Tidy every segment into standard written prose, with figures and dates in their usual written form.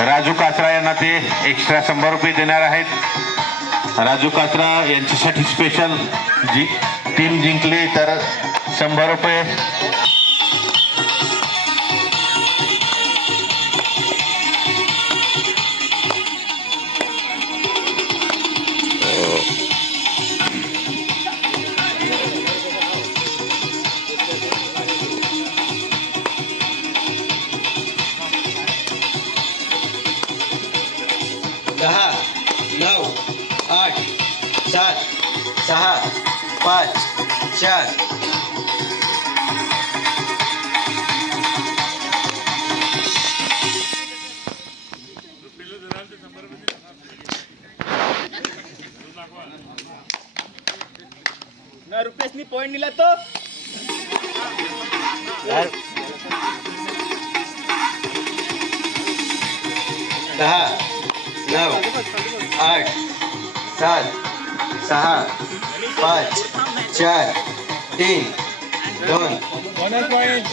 राजू कात्रा यांना ते एक्स्ट्रा 100 रुपये देणार आहेत। राजू कात्रा यांच्यासाठी स्पेशल टीम जिंकली तर 100 रुपये। दहा, 9, 8, 7, 6, 5, 4 ना रुपेशनी पॉइंट दिला तो 10, 9, 8, 7, 6, 5, 4 3, 2 बोनस पॉइंट।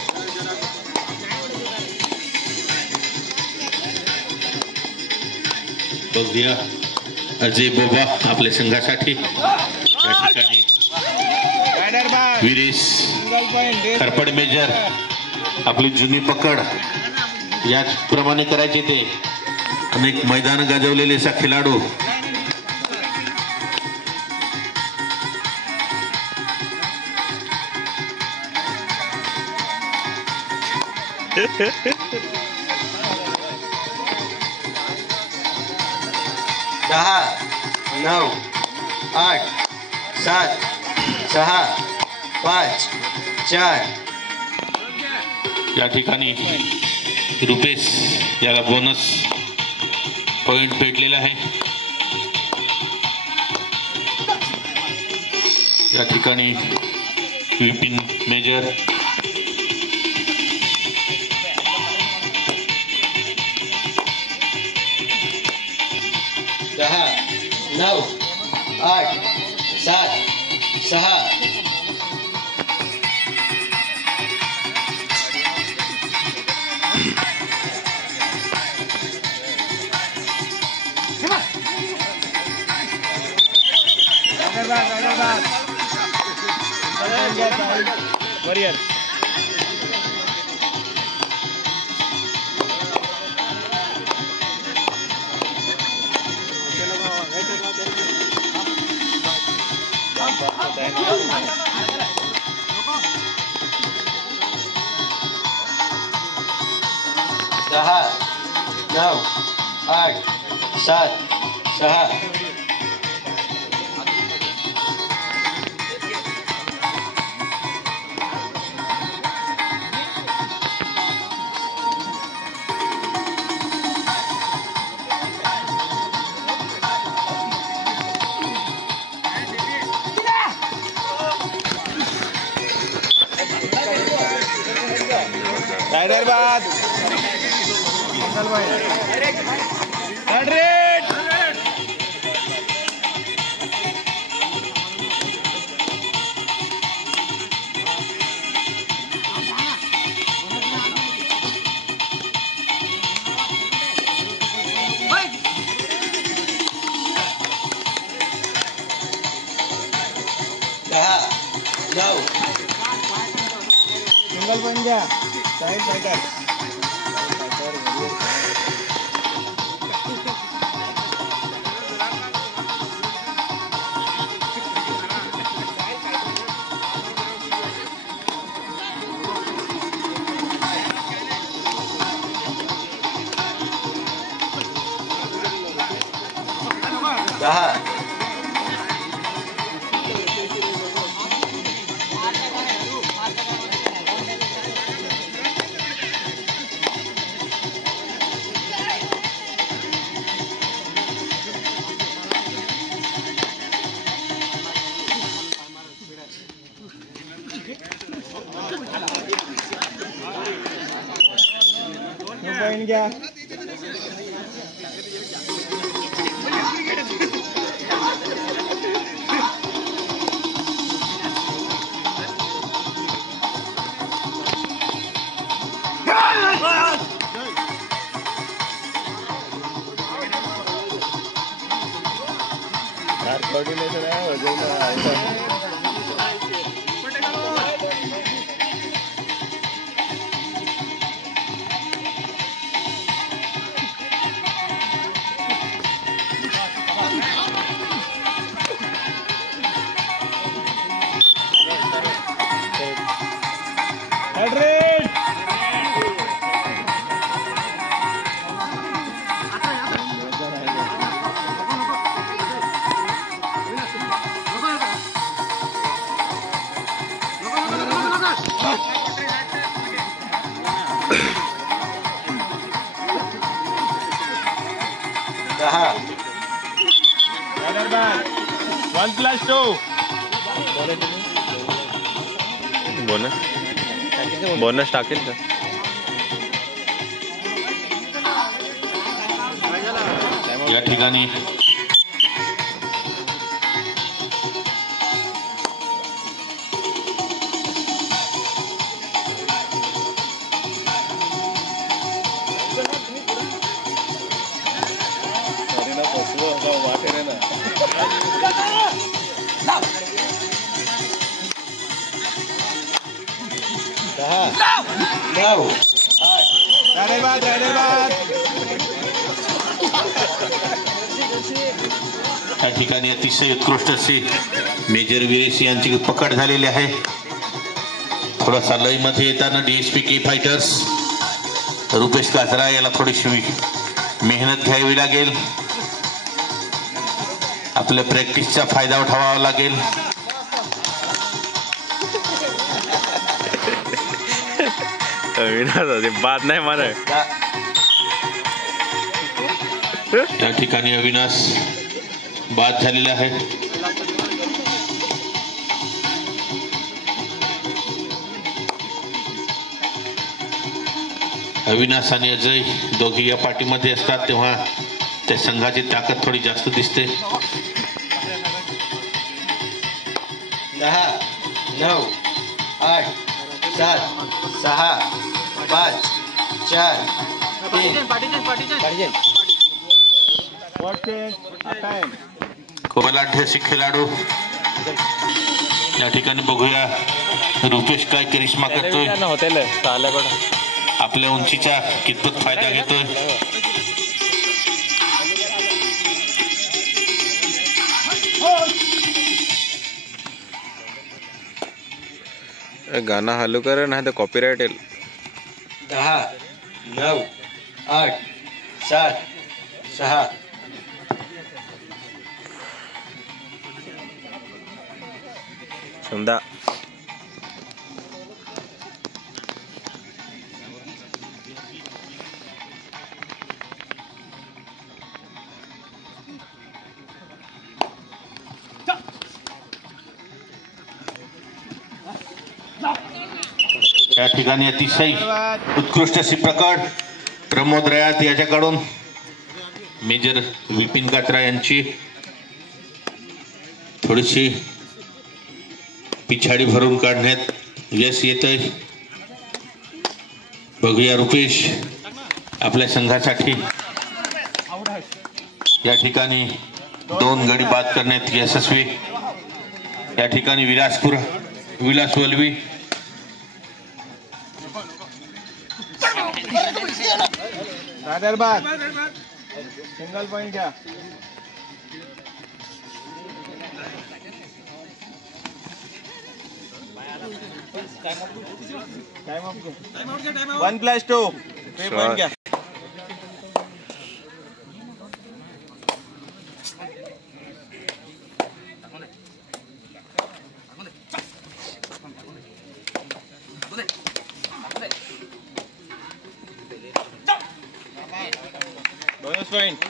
बघूया अजय बोबा आपल्या संघासाठी या ठिकाणी विरेश खरपड मेजर आपली जुनी पकड याचप्रमाणे करायचे ते अनेक मैदान गाजवलेले असा खेळाडू दहा, 9, 8, 7, 6, 5, 4 या ठिकाणी रुपेश याला बोनस पॉइंट भेटलेला आहे। या ठिकाणी विपिन मेजर दहा, 9, 8, 7, 6 वॉरियर दहा, 9, 8, 7, 6 हैदराबाद 100 दहा, 9 सिंगल पॉइंट घ्या साइड फाइटर दहा, 2 पॉइंट घ्या यार कोऑर्डिनेशन है हो जाएगा। One plus two. बोनस टाकेल का या ठिकाणी या ठिकाणी अतिशय उत्कृष्ट अशी मेजर विरेश यांची पकड झालेली आहे. थोडासा लयमध्ये येताना DSP के फायटर्स रुपेश काजरा याला थोडीशी मेहनत घ्यावी लागेल. आपल्या प्रॅक्टिसचा फायदा उठवावा लागेल. बात नाही मला या ठिकाणी अविनाश बाद झालेला आहे. अविनाश आणि अजय दोघे या पार्टीमध्ये असतात तेव्हा त्या संघाची ताकद थोडी जास्त दिसते. 10 9 8 7 6 5 4 3 खूप लाढ्याशी खेळाडू या ठिकाणी बघूया रुपेश काय करिश्मा करतोय. आपल्या उंचीचा कितपत फायदा घेतोय. गाना हॅलो कर नाही तर कॉपीराइट येईल. 10 9 8 7 6 समजा या ठिकाणी अतिशय उत्कृष्ट अशी प्रकड प्रमोद रयात याच्याकडून मेजर विपिन कात्रा यांची थोडीशी पिछाडी भरून काढण्यात यश येतंय. बघूया रुपेश आपल्या संघासाठी या ठिकाणी 2 गडी बाद करण्यात यशस्वी. या ठिकाणी विलास वलवी हैदराबाद सिंगल पॉइंट घ्या. टाइम आउट 1 plus 2 3 पॉइंट घ्या. bonus point.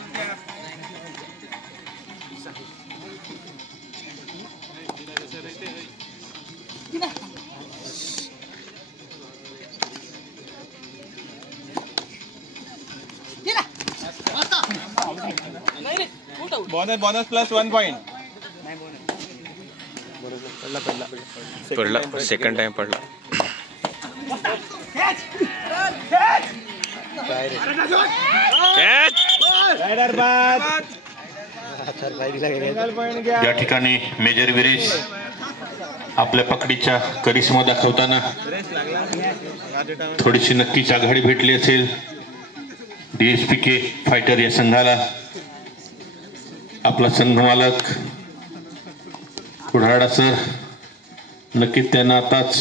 bonus plus 1 point. पडला सेकंड टाइम पडला. हैदराबाद या ठिकाणी मेजर विरेश आपल्या पकडीच्या करिश्मा दाखवताना थोडीशी नक्कीच आघाडी भेटली असेल DSPK फायटर या संघाला. आपला संघ मालक कुऱ्हाडा सर नक्कीच त्यांना आताच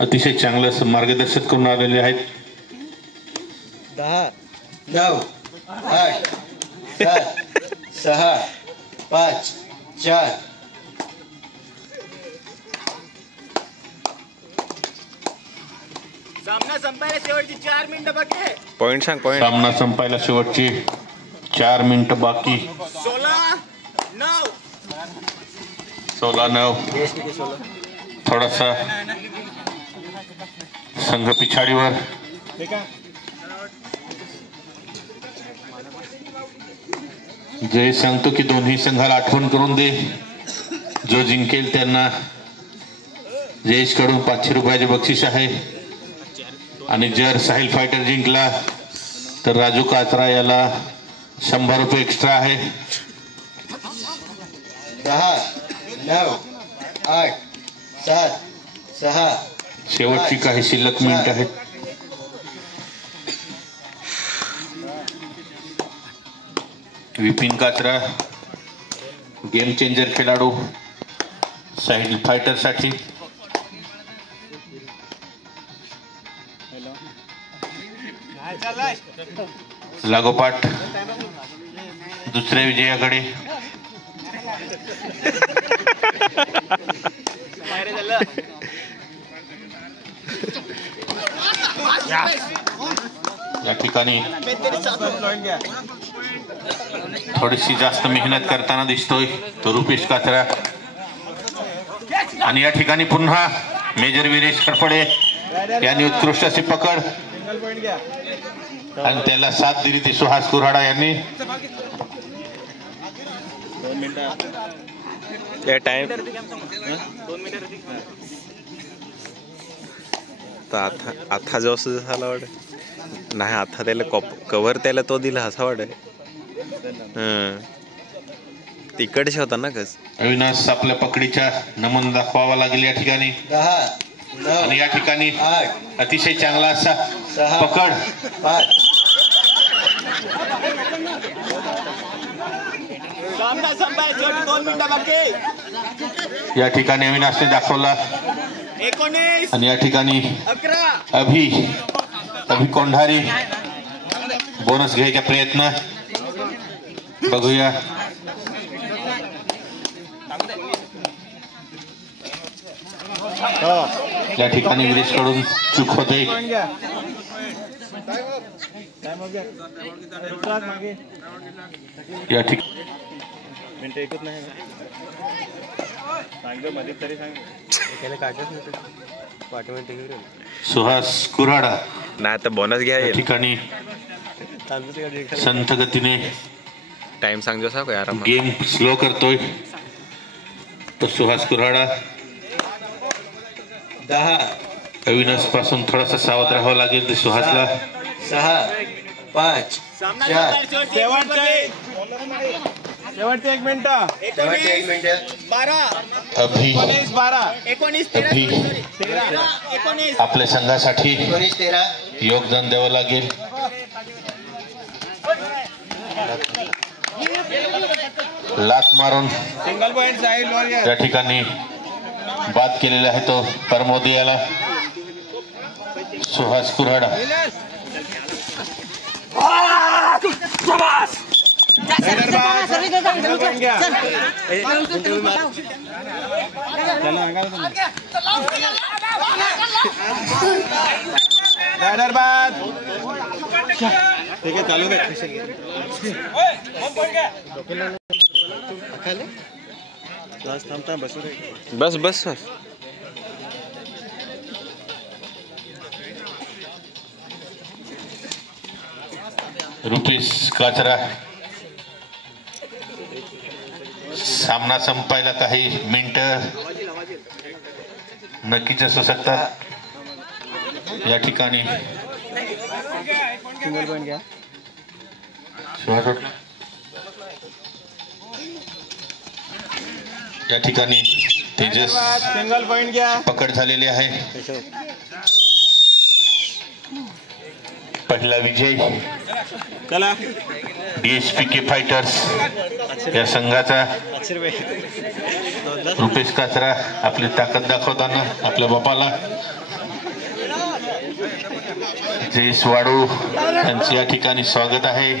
अतिशय चांगलं मार्गदर्शन करून आलेले आहेत. 10 9 8 7 6 5 4 सामना संपायला शेवटची 4 मिनिटं बाकी आहे. पॉइंट सांग पॉइंट. सामना संपायला शेवटची 4 मिनिटं बाकी. 16-9 थोडासा संघ पिछाडीवर. जय सांगतो की दोन्ही संघाला आठवण करून दे. जो जिंकेल त्यांना जयेश कडून 500 रुपयाचे बक्षीस आहे. आणि जर साहिल फायटर जिंकला तर राजू कात्रा याला 100 रुपये एक्स्ट्रा आहे. 10 9 8 7 6 शेवटची काही शिल्लक मिनिट आहेत. विपिन कात्रा गेम चेंजर खेळाडू साहिल फायटर साठी. लागोपाठ दुसऱ्या विजयाकडे. या ठिकाणी थोडीशी जास्त मेहनत करताना दिसतोय तो रुपेश कात्रा. आणि या ठिकाणी पुन्हा मेजर विरेश खडपडे यांनी उत्कृष्ट अशी पकड आणि त्याला साथ दिली ती सुहास कुऱ्हाडा यांनी. टाइम आता जो असं झाला वाटत नाही. आता त्याला कव्हर त्याला तो दिला असा वाटत. तिकडचे होता ना कस. अविनाश आपल्या पकडीच्या नमन दाखवावा लागेल या ठिकाणी. 10 आणि या ठिकाणी 8 अतिशय चांगला असा 6 पकड. 5 सामना संपायला शेवटची 2 मिनिटं बाकी. या ठिकाणी अविनाशने दाखवला. 19 आणि या ठिकाणी 11 अभि कोंढारी बोनस घ्यायचा प्रयत्न. बघूया. या ठिकाणी विरेश कडून चूक होते. या ठिकाणी सुहास कुऱ्हाडा नाही तर बोनस घ्या. या ठिकाणी संथ गतीने टाइम सांगतो सा काय आराम. गेम स्लो करतोय तो सुहास कुऱ्हाडा. 10 अविनाश पासून थोडासा सावध राहावं लागेल ते सुहासला. 6 5 सामना 4 संपायला शेवटचे 1 मिनिट. 19 12 अभि 12 19 अभि 13 19 आपल्या संघासाठी 19 13 योगदान द्यावं लागेल. लात मारून सिंगल पॉइंट साहिल वॉरियर. या ठिकाणी बाद केलेला आहे तो परमोदी याला. सुहास कुऱ्हाडा हैदराबाद. ठीक आहे चालू दे. बस बस बस. रुपेश कात्रा. सामना संपायला काही मिनिटं नक्कीच असू शकतात. या ठिकाणी सिंगल पॉइंट घ्या. सुहास या ठिकाणी तेजस सिंगल पॉइंट घ्या. पकड झालेली आहे. पहिला विजय चला DSPK फायटर्स या संघाचा. रुपेश काचरा आपली ताकद दाखवताना आपल्या बापाला जयेश वाडू यांचे या ठिकाणी स्वागत आहे.